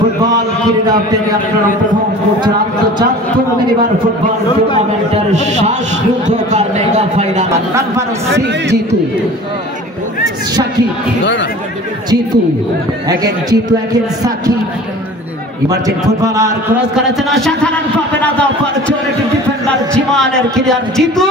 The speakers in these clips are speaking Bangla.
ফুটবল ক্রীড়া প্রেমী আপনারা উপভোগ করছেন আন্তর্জাতিক মিনিবার ফুটবল টুর্নামেন্টের শেষ যুদ্ধকার mega final number 6 Jitu Sakib Jitu again Sakib emerging footballer cross করেছেন অসাধারণ পাবে না দাও অপরচুনিটি ডিফেন্ডার জিমানের ক্লিয়ার জিতু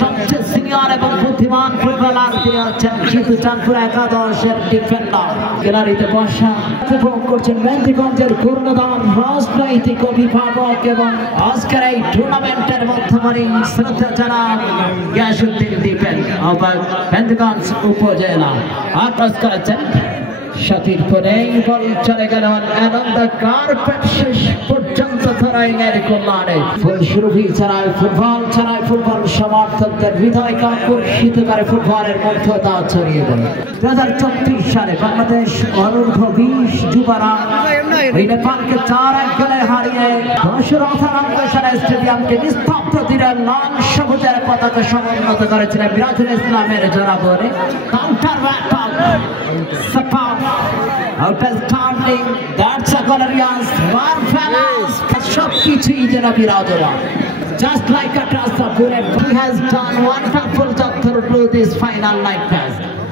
সবচেয়ে সিনিয়র এবং বুদ্ধিমান ফুটবলার তিনি হচ্ছেন জিতু চাঁদপুর একাদশের ডিফেন্ডার গ্যালারিতে বসা উপভোগ করছেন মেহেন্দিগঞ্জের কর্ণধার রাজনৈতিক অভিভাবক এবং আজকের এই টুর্নামেন্টের মধ্যমণি শ্রদ্ধা জানান গিয়াসউদ্দিন ডিফেন্ড মেহেন্দিগঞ্জ উপজেলা আক্রমণ করেছেন শাকির কোণে বল চলে গেল আনন্দ কার্পেট শেষ পর্যন্ত ধরাইনের কল্যাণে ফুলশুরুভি ছাড়াই ফুটবল সমর্থকদের হৃদয় আকর্ষিত করে ফুটবলের মধ্যতা ছড়িয়ে দেয় 2034 সালে বাংলাদেশ অনূর্ধ্ব 20 যুবরা নেপালকে 4-1 গোলে হারিয়ে 1998 সালে স্টেডিয়ামকে নিস্তব্ধ তীরে লাল সবুজের পতাকা সমুন্নত করেছিলেন মিরাজুল ইসলামের জোরাবরে counter outstanding, that's a glorious marvelous সবকিছুই যেন বিরাজমান just like a transfer he has done wonderful job through this final like that